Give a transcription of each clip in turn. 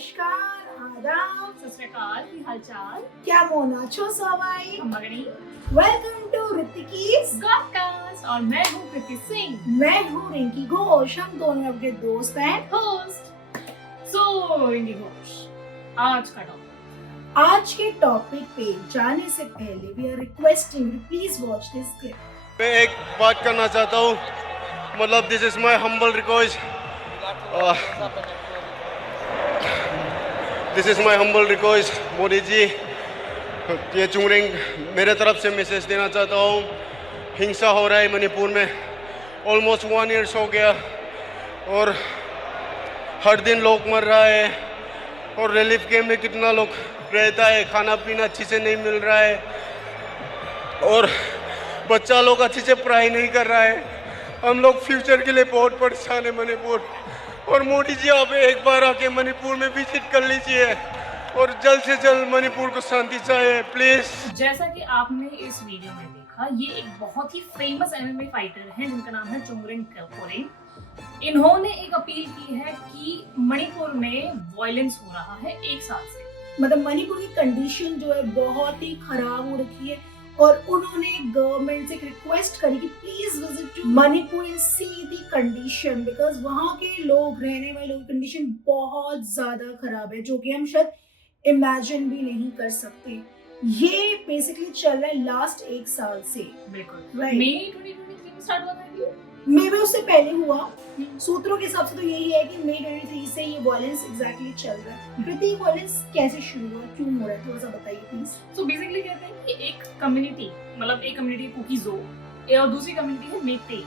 नमस्कार, आदाब, सत श्री अकाल, की हालचाल? क्या मोना छो सवाई। मगनी वेलकम टू ऋतिकीज पॉडकास्ट और मैं हूँ कृति सिंह, मैं हूँ रिंकी घोष। हम दोनों अपने दोस्त हैं। होस्ट। सो रिंकी घोष, आज के टॉपिक पे जाने से पहले we are requesting please watch this clip. मैं एक बात करना चाहता हूँ, मतलब this is my humble request, this is my humble request. Modi ji, ये चुंगरिंग मेरे तरफ से मैसेज देना चाहता हूँ। हिंसा हो रहा है मणिपुर में, ऑलमोस्ट 1 ईयर हो गया और हर दिन लोग मर रहा है और रिलीफ कैम्प में कितना लोग रहता है, खाना पीना अच्छी से नहीं मिल रहा है और बच्चा लोग अच्छे से पढ़ाई नहीं कर रहा है। हम लोग फ्यूचर के लिए बहुत परेशान है मणिपुर। और मोदी जी, आप एक बार आके मणिपुर में विजिट कर लीजिए और जल्द से जल्द मणिपुर को शांति चाहिए, प्लीज। जैसा कि आपने इस वीडियो में देखा, ये एक बहुत ही फेमस एमएमए फाइटर हैं जिनका नाम है चुंगरिंग कोरेंग। इन्होंने एक अपील की है कि मणिपुर में वायलेंस हो रहा है 1 साल से। मतलब मणिपुर की कंडीशन जो है बहुत ही खराब हो रखी है और उन्होंने गवर्नमेंट से एक रिक्वेस्ट करी कि please visit to Manipur and see the condition, because वहाँ के लोग, रहने वाले लोगों की कंडीशन बहुत ज्यादा खराब है, जो कि हम शायद इमेजिन भी नहीं कर सकते। ये बेसिकली चल रहा है लास्ट 1 साल से। बिल्कुल, Right. मई 2023 में स्टार्ट हुआ था ये। मे भी उससे पहले हुआ। सूत्रों के हिसाब से तो यही है कि मई 2023 से ये वायलेंस एग्जैक्टली चल रहा है। कृति, वायलेंस कैसे शुरू हुआ, क्यों हो रहा है, थोड़ा सा बताइए प्लीज। सो बेसिकली कहते हैं कि एक कम्युनिटी, मतलब एक कम्युनिटी कुकीजो और दूसरी कम्युनिटी है मेइतेई।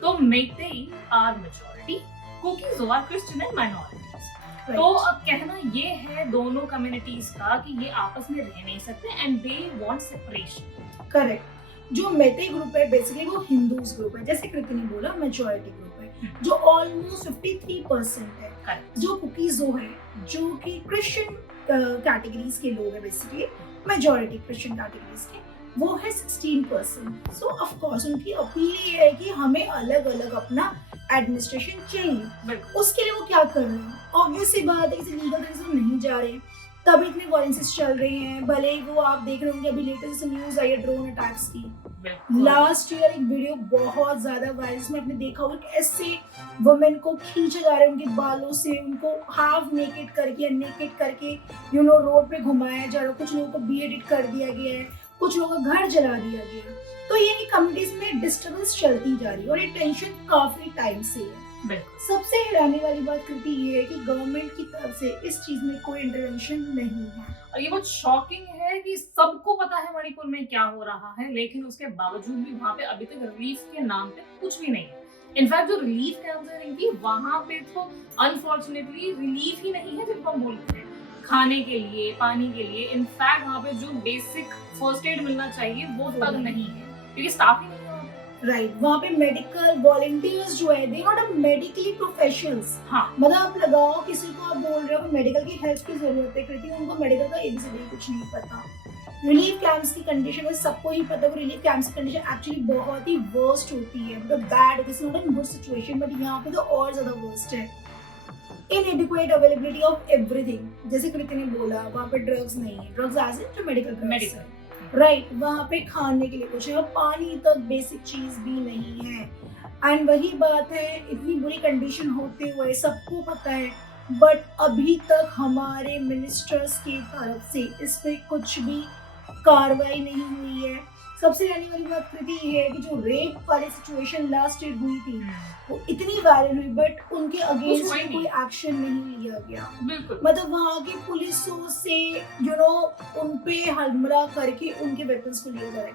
तो Meitei are majority, Kuki Zo are Christian and minorities. तो अब कहना ये है दोनों कम्युनिटीज का कि ये आपस में रह नहीं सकते and they want separation. Correct. जो मेइतेई ग्रुप है बेसिकली वो हिंदूज ग्रुप है, जैसे कृति ने बोला मेजॉरिटी ग्रुप है जो ऑलमोस्ट 53% है। Correct. जो कुकीजो है जो कि क्रिश्चियन कैटेगरीज के लोग हैं, बेसिकली मेजॉरिटी क्रिश्चियन कैटेगरीज के, वो है 16%। सो ऑफ कोर्स उनकी अपील ये है कि हमें अलग अलग अपना एडमिनिस्ट्रेशन चाहिए। उसके लिए वो क्या कर रहे हैं, ऑब्वियस सी बात है, किसी लीगल तरीके से नहीं जा रहे हैं, तभी इतने वायलेंसेस चल रहे हैं। भले ही वो आप देख रहे होंगे, अभी लेटेस्ट न्यूज आई है ड्रोन अटैक्स की। लास्ट ईयर एक वीडियो बहुत ज्यादा वायरल, जिसमें आपने देखा होगा कि ऐसे वुमेन को खींचे जा रहे हैं उनके बालों से, उनको हाफ नेकेड करके या नेकेड करके रोड पे घुमाया जा रहा है। कुछ लोगों को बीएडिट कर दिया गया है, कुछ लोगों का घर जला दिया गया है। तो ये कम्युनिटीज में डिस्टर्बेंस चलती जा रही है और ये टेंशन काफी टाइम से है। सबसे हैरानी वाली बात कृति ये है कि गवर्नमेंट की तरफ से इस चीज में कोई इंटरवेंशन नहीं है। और ये बहुत शॉकिंग है कि सबको पता है मणिपुर में क्या हो रहा है, लेकिन उसके बावजूद भी वहाँ पे अभी तक रिलीफ के नाम पे कुछ भी नहीं है। इनफैक्ट जो रिलीफ कैंप्स है इनकी, वहाँ पे तो अनफॉर्चुनेटली रिलीफ ही नहीं है जिनको हम बोलते हैं, खाने के लिए, पानी के लिए। इनफैक्ट वहाँ पे जो बेसिक फर्स्ट एड मिलना चाहिए वो तक नहीं है, क्योंकि स्टाफ ही नहीं है। राइट, वहाँ पे मेडिकल वॉलंटियर्स जो है दे नॉट मेडिकली प्रोफेशनल्स। हाँ, मतलब आप लगाओ किसी को, आप बोल रहे हो मेडिकल की हेल्प की जरूरत है, कृति उनको मेडिकल का एबीसीडी कुछ नहीं पता। रिलीफ कैंप्स की कंडीशन में सबको ही पता है, रिलीफ कैंप्स की कंडीशन एक्चुअली बहुत ही वर्स्ट होती है, मतलब bad, this not in good situation, but यहाँ पे तो और ज्यादा वर्स्ट है। इनएडिक्वेट अवेलेबिलिटी ऑफ एवरीथिंग, जैसे कृति ने बोला, वहाँ पे ड्रग्स नहीं है, ड्रग्स एज इन जो मेडिकल राइट, वहाँ पे खाने के लिए कुछ है और पानी तक बेसिक चीज भी नहीं है। एंड वही बात है, इतनी बुरी कंडीशन होते हुए सबको पता है, बट अभी तक हमारे मिनिस्टर्स की तरफ से इस पे कुछ भी कार्रवाई नहीं हुई है। सबसे रहने वाली बात कृति ये है कि जो रेप वाली सिचुएशन लास्ट ईयर हुई थी वो इतनी वायरल हुई, बट उनके अगेंस्ट कोई एक्शन नहीं लिया गया। मतलब वहाँ की पुलिसों से उन पे हमला करके उनके वेपन्स को लिया जाए।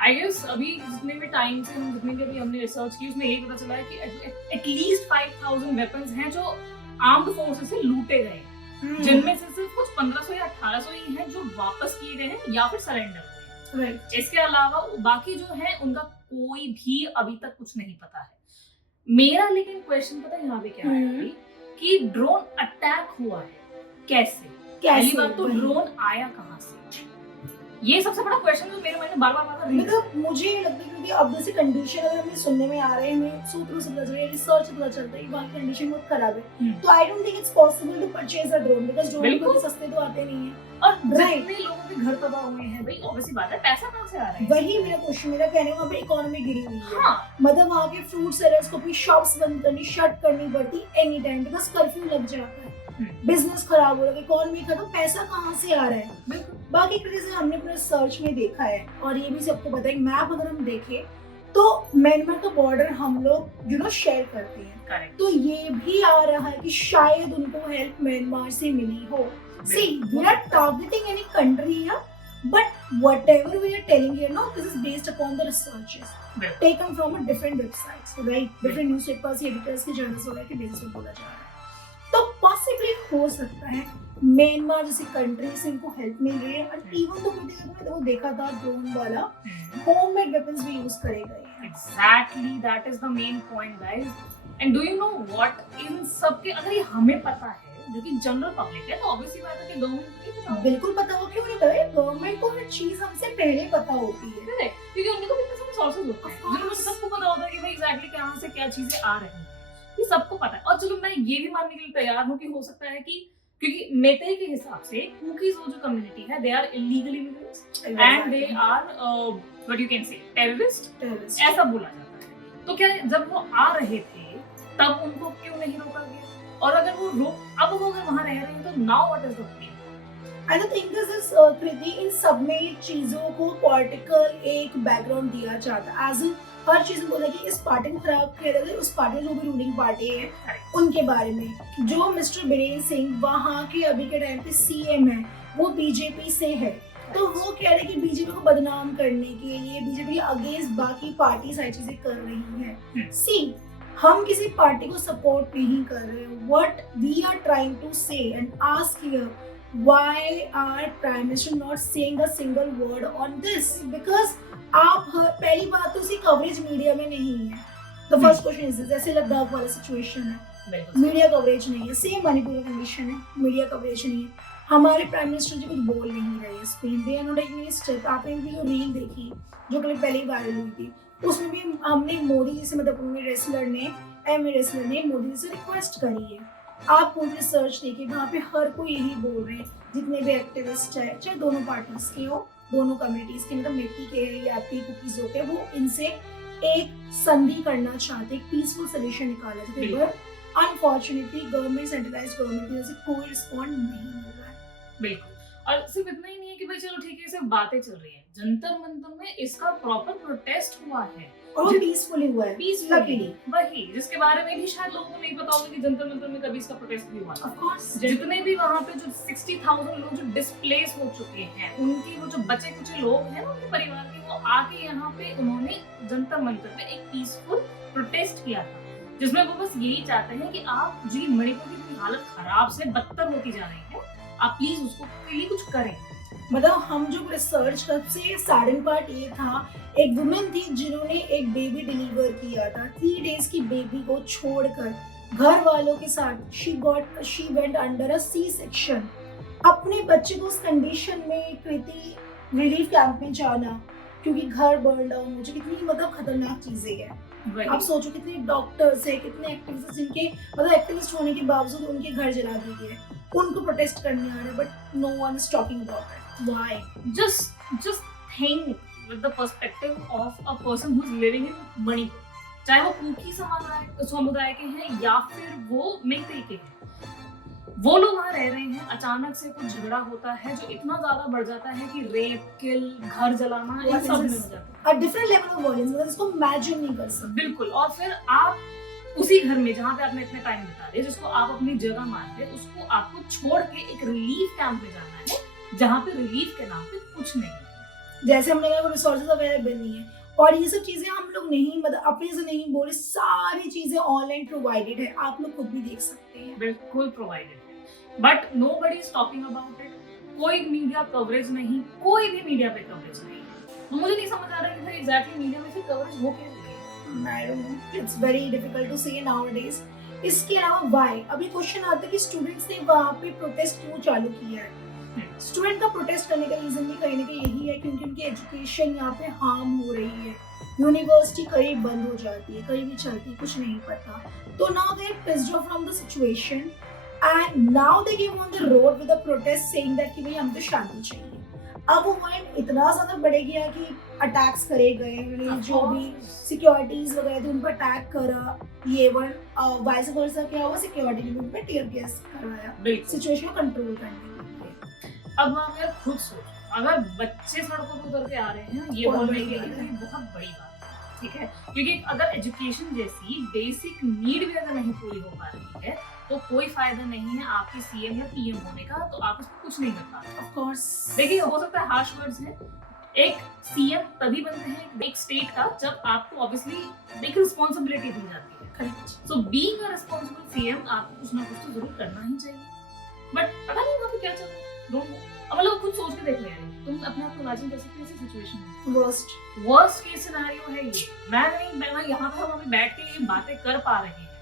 आई गेस अभी जितने भी टाइम से जितने भी हमने रिसर्च की, उसमें ये पता चला है कि एटलीस्ट 5000 वेपन्स हैं जो आर्म्ड फोर्सेस से लूटे गए, जिनमें से सिर्फ कुछ 1500 या 1800 ही हैं जो वापस किए गए हैं या फिर सरेंडर हुए। इसके अलावा बाकी जो है उनका कोई भी अभी तक कुछ नहीं पता है। मेरा लेकिन क्वेश्चन पता है यहाँ पे क्या है कि ड्रोन अटैक हुआ है कैसे? पहली बात तो ड्रोन आया कहाँ से? ये सबसे बड़ा क्वेश्चन जो मेरे माइंड में बार-बार आता है। मतलब मुझे ये लगता है क्योंकि अब जैसे कंडीशन अगर हमें सुनने में आ रहे हैं, हमें सूत्रों से पता चल रहा है, रिसर्च से पता चलता है कि वहाँ की कंडीशन बहुत खराब है, तो I don't think it's possible to purchase a drone because drone बिल्कुल। बहुत सस्ते तो आते नहीं हैं। और Right. जितने लोगों के घर तबाह हुए हैं भाई, ऑब्वियस सी बात है, पैसा कहाँ से आ रहा है? वही मेरा क्वेश्चन, मेरा कहने का वहाँ पे इकोनॉमी गिरी हुई है। हाँ, मतलब वहाँ के फ्रूट सेलर्स को अपनी शॉप्स बंद करनी, शट करनी पड़ती एनी टाइम बिकॉज़ कर्फ्यू लग जाता है, बिजनेस खराब हो रहा है, इकोनॉमी का तो पैसा कहाँ से आ रहा है। बिल्कुल। बाकी जैसे हमने अपने सर्च में देखा है और ये भी सबको पता है, मैप अगर हम देखें तो म्यांमार का बॉर्डर हम लोग शेयर करते हैं, करेक्ट। तो ये भी आ रहा है कि शायद उनको हेल्प म्यांमार से मिली हो। See, we are targeting any country here, but whatever we are telling here now, this is based upon the researches taken from a different websites, right? Different newspapers, editors के journals वगैरह के basis पे बोला जा रहा है। तो possibly हो सकता है म्यांमार जैसी कंट्री से इनको हेल्प मिल रही है, और इवन तो मैंने वो देखा था ड्रोन वाला होममेड वेपन्स भी यूज करे गए हैं। Exactly, that is the main point, guys. And do you know what? इन सब के अगर ये हमें पता है, जो कि जनरल पब्लिक है, तो ऑब्वियसली बात है कि गवर्नमेंट को नहीं पता होगा। बिल्कुल पता हो, क्यों नहीं पता है, गवर्नमेंट को हर चीज हमसे पहले पता होती है। Correct, क्योंकि उनके तो कितने सारे सोर्सेज होते हैं, Of course. जिनमें सबको पता होता है कि भाई एग्जैक्टली कहाँ से क्या चीजें आ रही हैं, ये सबको पता है। और चलो मैं ये भी मानने के लिए तैयार हूँ कि हो सकता है कि क्योंकि मेते के हिसाब से कुकीज वो जो कम्युनिटी है, they are illegal immigrants and they are what you can say terrorist, ऐसा बोला जाता है। तो क्या जब वो आ रहे थे तब उनको क्यों नहीं रोका गया? और अगर वो अब वो अगर वहां रह रहे हैं तो now what is the plan? I think this is Kriti, इन सब में चीजों को पॉलिटिकल एक बैकग्राउंड दिया जाता है, एज हर चीज में बोला कि इस पार्टी को खराब किया जाता है, उस पार्टी जो भी रूलिंग पार्टी है उनके बारे में। जो मिस्टर बीरेन सिंह वहाँ के अभी के टाइम पे सीएम है, वो बीजेपी से है, तो वो कह रहे हैं कि बीजेपी को बदनाम करने के लिए बीजेपी अगेंस्ट बाकी पार्टी सारी चीजें कर रही है। सी, हम किसी पार्टी को सपोर्ट नहीं कर रहे। What we are trying to say and ask here, why our prime minister not saying a single word on this? Because आप पहली बात तो उसकी कवरेज मीडिया में नहीं है। The first question is this, जैसे लद्दाख वाला सिचुएशन है, मीडिया कवरेज नहीं है। सेम मणिपुर का कंडीशन है, मीडिया कवरेज नहीं है। हमारे प्राइम मिनिस्टर जी कुछ बोल नहीं रहे हैं Spain, they are not taking any step. आपने भी जो रील देखी जो कल पहले ही वायरल हुई थी, उसमें भी हमने मोदी जी से, मतलब उनमें रेसलर ने मोदी जी से रिक्वेस्ट करी है। आप कोई रिसर्च देखिए, वहाँ पे हर कोई यही बोल रहे हैं, जितने भी एक्टिविस्ट है, चाहे दोनों पार्टीज के हो, दोनों कम्युनिटीज के, मतलब मिट्टी के या आपकी कुकीजों के, वो इनसे एक संधि करना चाहते, एक पीसफुल सोल्यूशन निकाला चाहते, but unfortunately government, centralised government की वजह से कोई रिस्पॉन्ड नहीं मिल रहा है। बिल्कुल। और सिर्फ इतना ही नहीं है कि भाई चलो ठीक है, सिर्फ बातें चल रही है, जंतर मंतर में इसका प्रॉपर प्रोटेस्ट हुआ है और पीसफुली हुआ है, पीसफुली, वही जिसके बारे में भी शायद लोगों को नहीं पता होगा कि जंतर मंतर में कभी इसका प्रोटेस्ट भी हुआ था। ऑफ कोर्स जितने भी वहाँ पे जो 60,000 लोग जो डिस्प्लेस हो चुके हैं, उनकी वो जो बचे कुछ लोग हैं ना, उनके परिवार के, वो आके यहाँ पे उन्होंने जंतर मंतर पे एक पीसफुल प्रोटेस्ट किया था, जिसमें वो बस यही चाहते हैं कि आप जी मणिपुर की हालत खराब से बदतर होती जा रही है, आप प्लीज उसको के लिए कुछ करें। मतलब हम जो रिसर्च कर से सैडन पार्ट ये था, एक वुमेन थी जिन्होंने एक बेबी डिलीवर किया था, 3 डेज की बेबी को छोड़कर घर वालों के साथ she went under a C section. अपने बच्चे को उस कंडीशन में कृति रिलीफ कैंप में जाना, क्योंकि घर बर्न डाउन हो चुके, कितनी मतलब खतरनाक चीजें हैं। आप सोचो कितने डॉक्टर्स है, कितने एक्टिविस्ट जिनके मतलब एक्टिविस्ट होने के बावजूद उनके घर जला दिए गए, उनको प्रोटेस्ट करने आ रहे, but no one is talking about it. Why? just think with the perspective of a person who's living in Manipur, चाहे वो कुकी समुदाय के हैं या फिर वो मेइतेई के हैं, वो लोग वहाँ रह रहे हैं, अचानक से कुछ झगड़ा होता है जो इतना ज्यादा बढ़ जाता है कि रेप, किल, घर जलाना, इन सब में हो जाता है। A different level of violence, मतलब इसको imagine नहीं कर सकते। बिल्कुल। और फिर आप उसी घर में जहाँ पे आपने इतने टाइम बिता दिया, जिसको आप अपनी जगह मानते हैं, उसको आपको छोड़ के एक रिलीफ कैंप में जाना है, जहाँ पे रिलीफ के नाम पे कुछ नहीं है। जैसे हमने कहा रिसोर्सेज अवेलेबल नहीं है, और ये सब चीजें हम लोग नहीं, मतलब अपने से नहीं बोले, सारी चीजें ऑनलाइन प्रोवाइडेड है, आप लोग खुद भी देख सकते हैं। बिल्कुल प्रोवाइडेड है, but nobody is talking about it. कोई मीडिया कवरेज नहीं, कोई भी मीडिया पे कवरेज नहीं। तो मुझे नहीं समझ आ रहा कि भाई एग्जैक्टली मीडिया में फिर कवरेज हो क्या रही है। I don't know, it's very difficult to say nowadays। इसके अलावा why? अभी क्वेश्चन आता है कि स्टूडेंट्स ने वहाँ पे प्रोटेस्ट क्यों चालू किया है। स्टूडेंट का प्रोटेस्ट करने का रीजन भी कहीं ना कहीं यही है क्योंकि उनकी एजुकेशन यहाँ पे हार्म हो रही है। यूनिवर्सिटी कहीं बंद हो जाती है, कहीं भी चलती है, कुछ नहीं पता। तो now they pissed off from the situation and now they came on the road with a protest saying that कि भाई हम तो शांति चाहिए। अब वो पॉइंट इतना ज्यादा बढ़ गया कि अटैक्स करे गए, जो भी सिक्योरिटीज वगैरह थे उन पर अटैक करा, ये वन वाइस वर्सा क्या हुआ, सिक्योरिटी ने उन पर टीयर गैस करवाया सिचुएशन को कंट्रोल करने के लिए। अब मैम यार खुद सोच, अगर बच्चे सड़कों पर उतर के आ रहे हैं ये बोलने के लिए तो ये बहुत बड़ी बात है, ठीक है। क्योंकि अगर एजुकेशन जैसी बेसिक नीड भी अगर नहीं पूरी हो पा रही है तो कोई फायदा नहीं है आपके सीएम या पीएम होने का, तो आप उसमें कुछ नहीं कर पाते। ऑफ कोर्स देखिए हो सकता है हार्श वर्ड्स हैं, एक सीएम तभी बनते हैं एक स्टेट का जब आपको ऑब्वियसली एक रिस्पॉन्सिबिलिटी दी जाती है। Correct. So being a responsible CM आपको कुछ ना कुछ तो जरूर करना ही चाहिए, बट पता नहीं वहाँ पे क्या चल रहा है, डोंट नो। अब मतलब खुद सोच के देख ले यार, तुम अपने आप को इमेजिन कर सकते हो ऐसी सिचुएशन में। वर्स्ट केस सिनेरियो है ये। मैं यहाँ पे हम अभी बैठ के ये बातें कर पा रहे हैं,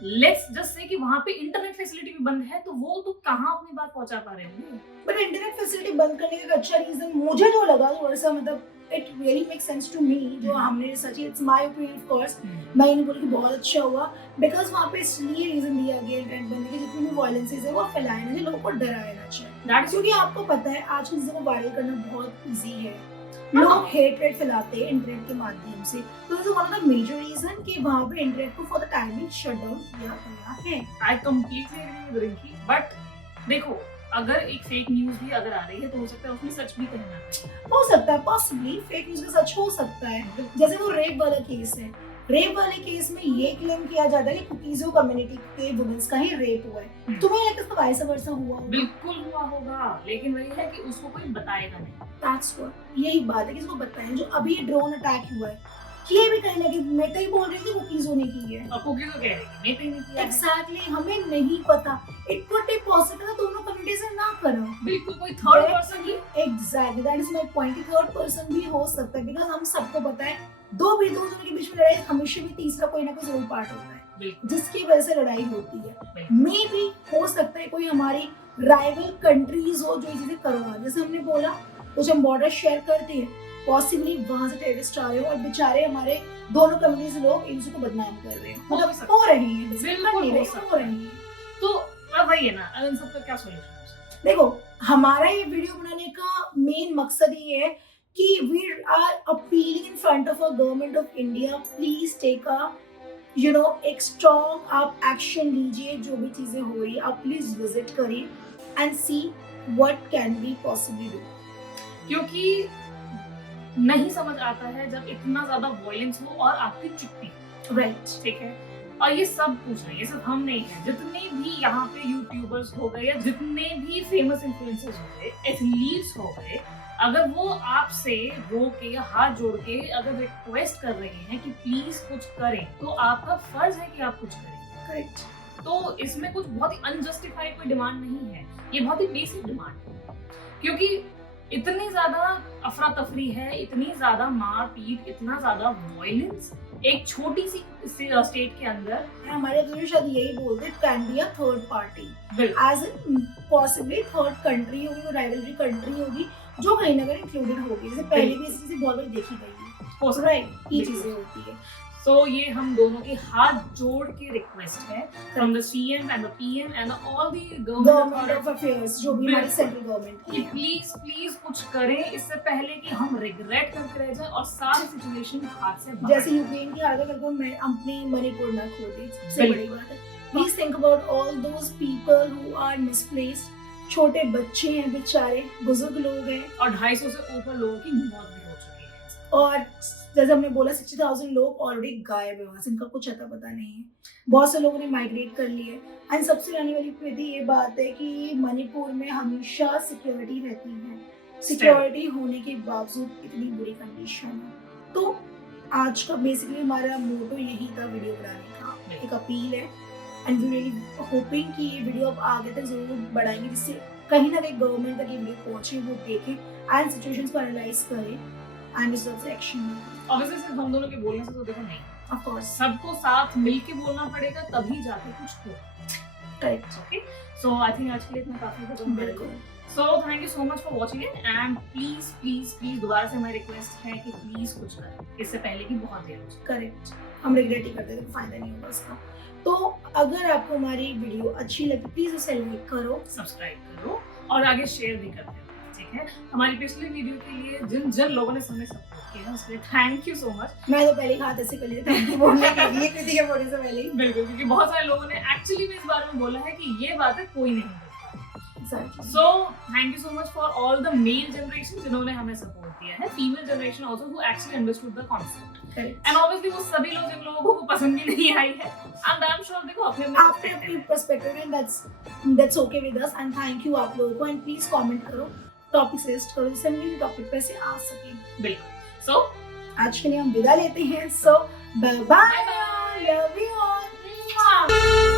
लेट्स जस्ट से कि वहाँ पे इंटरनेट फैसिलिटी भी बंद है, तो वो तो कहाँ अपनी बात पहुंचा पा रहे होंगे। बट इंटरनेट फैसिलिटी बंद करने का एक अच्छा रीजन मुझे जो लगा थोड़ा सा, मतलब it really make sense to me, जो हमने research, it's my opinion of course, मैं ये नहीं बोलूँ कि बहुत अच्छा हुआ, बिकॉज वहाँ पे इसलिए रीजन दिया गया इंटरनेट बंद के जितनी भी वायलेंसेस है वो फैलाए ना, लोगों को डराया ना चाहिए। क्योंकि आपको पता है आज की चीजों को वायरल करना बहुत ईजी है, लोग हेटरेट फैलाते हैं इंटरनेट के माध्यम से, तो this is one of the major reason कि वहाँ पे इंटरनेट को for the timing shut down किया गया है। I completely agree with Rinki, but देखो अगर एक फेक न्यूज भी अगर आ रही है तो हो सकता है उसमें सच भी कहना है, हो सकता है पॉसिबली फेक न्यूज का सच हो सकता है। जैसे वो रेप वाला केस है, रेप वाले केस में ये क्लेम किया जाता है कि कुकीज़ो कम्युनिटी के वुमेन्स का ही रेप हुआ है। तुम्हें लगता है इसका वाइस वर्सा हुआ होगा? बिल्कुल हुआ होगा, लेकिन वही है कि उसको कोई बताएगा नहीं। दैट्स व्हाट, यही बात है कि इसको बताएं। जो अभी ड्रोन अटैक हुआ है ये भी कहीं ना कहीं मैं तो ही बोल रही थी कुकीज़ो ने की है, और कुकीज़ो कह रही है मैं तो नहीं किया। एग्जैक्टली, हमें नहीं पता। इट कुड बी पॉसिबल दोनों कम्युनिटी से ना करो, बिल्कुल कोई third person he. Exactly that is my point कि थर्ड पर्सन भी हो सकता है, बिकॉज़ हम सबको पता है दो जनों के बीच में लड़ाई हमेशा भी तीसरा कोई ना कोई जरूर पार्ट होता है जिसकी वजह से लड़ाई होती है। मे भी हो सकता है कोई हमारी राइवल कंट्रीज हो जो ये चीजें करवा, जैसे हमने बोला कुछ हम बॉर्डर शेयर करते हैं, पॉसिबली वहां से टेररिस्ट आ रहे हो और बेचारे हमारे दोनों कम्युनिटी से लोग एक दूसरे को बदनाम कर रहे हैं, मतलब हो रही है, हो रही है। तो अब वही है ना, इन सब का क्या सॉल्यूशन है? देखो हमारा ये वीडियो बनाने का मेन मकसद ये है कि we are appealing in front of a government of India, please take a एक strong आप एक्शन लीजिए, जो भी चीजें हो रही है आप प्लीज विजिट करिए and see what can be possibly do। क्योंकि नहीं समझ आता है जब इतना ज्यादा वॉयलेंस हो और आपकी चुप्पी, राइट, ठीक है। और ये सब पूछ रहे हैं, ये सब हम नहीं है, जितने भी यहाँ पे यूट्यूबर्स हो गए या जितने भी फेमस इन्फ्लुएंसर्स हो गए, एथलीट्स हो गए, अगर वो आपसे रो के या हाथ जोड़ के अगर रिक्वेस्ट कर रहे हैं कि प्लीज कुछ करें, तो आपका फर्ज है कि आप कुछ करें, करेक्ट। तो इसमें कुछ बहुत ही अनजस्टिफाइड कोई डिमांड नहीं है, ये बहुत ही बेसिक डिमांड है। क्योंकि इतनी ज्यादा अफरा तफरी है, इतनी ज्यादा मारपीट, इतना ज्यादा वायलेंस एक छोटी सी स्टेट के अंदर। हमारे तो शायद यही बोलते हैं can be a third party, as possibly third country होगी, राइवलरी कंट्री होगी जो कहीं ना कहीं इंक्लूडेड होगी, जैसे पहले भी ऐसी चीजें बहुत बार देखी गई है, राइट, ये चीजें होती है। सो ये हम दोनों के हाथ जोड़ के रिक्वेस्ट है from the CM and the PM and all the government of affairs, जो भी हमारी सेंट्रल गवर्नमेंट की, प्लीज प्लीज कुछ करें इससे पहले कि हम रिग्रेट करते रह जाए और सारी सिचुएशन हाथ से बाहर। जैसे यूक्रेन की हालत करके मैं अपने मणिपुर में खो दी, सबसे बड़ी बात है। Please think about all those people who are misplaced, छोटे बच्चे हैं बेचारे, बुजुर्ग लोग हैं, और 250 से ऊपर लोगों की मौत भी हो चुकी है, और जैसे हमने बोला 60,000 लोग ऑलरेडी गायब है वहां से, इनका कुछ अता पता नहीं है, बहुत से लोगों ने माइग्रेट कर लिए। एंड सबसे आने वाली प्रति ये बात है कि मणिपुर में हमेशा सिक्योरिटी रहती है, सिक्योरिटी होने के बावजूद इतनी बुरी कंडीशन है। तो आज का बेसिकली हमारा मोटो यही था वीडियो बनाने का, एक अपील है एंड वी रियली होपिंग कि ये वीडियो अब आगे तक जरूर बढ़ाएंगे, जिससे कहीं ना कहीं गवर्नमेंट तक ये वीडियो पहुंचे, वो देखें एंड सिचुएशंस को एनालाइज करें एंड रिजल्ट्स एक्शन। ऑब्वियसली सिर्फ हम दोनों के बोलने से तो देखो नहीं, ऑफ कोर्स सबको साथ मिलके बोलना पड़ेगा, तभी जाके कुछ हो। Correct, okay so I think आज के लिए इतना काफी खत्म बिल्कुल। So thank you so much for watching it and please please please दोबारा से मेरी रिक्वेस्ट है कि प्लीज कुछ करें इससे पहले कि बहुत देर हो जाए। करेक्ट, हम रिग्रेट ही करते थे, कोई फायदा नहीं होगा उसका। तो अगर आपको हमारी वीडियो अच्छी लगी प्लीज उसे लाइक करो, सब्सक्राइब करो और आगे शेयर भी करते रहो, ठीक है। हमारी पिछली वीडियो के लिए जिन जिन लोगों ने हमें सपोर्ट किया उसके लिए थैंक यू सो मच। मैं तो पहले ही हाथ ऐसे कर ली थी थैंक यू बोलने के लिए कृति के बोलने से पहले ही। बिल्कुल, क्योंकि बहुत सारे लोगों ने एक्चुअली में इस बारे में बोला है कि ये बातें कोई नहीं करता। Exactly. So thank you so much for all the male generation जिन्होंने हमें सपोर्ट किया है, female generation also who actually understood the concept. Correct. And obviously वो सभी लोग जिन लोगों को पसंद भी नहीं आई है, and I'm sure देखो अपने अपनी perspective and that's okay with us and thank you आप लोगों को and please comment करो, टॉपिक सजेस्ट करो जिससे हम इस टॉपिक पे से आ सके। बिल्कुल। So आज के लिए हम विदा लेते हैं, so bye bye, love you all।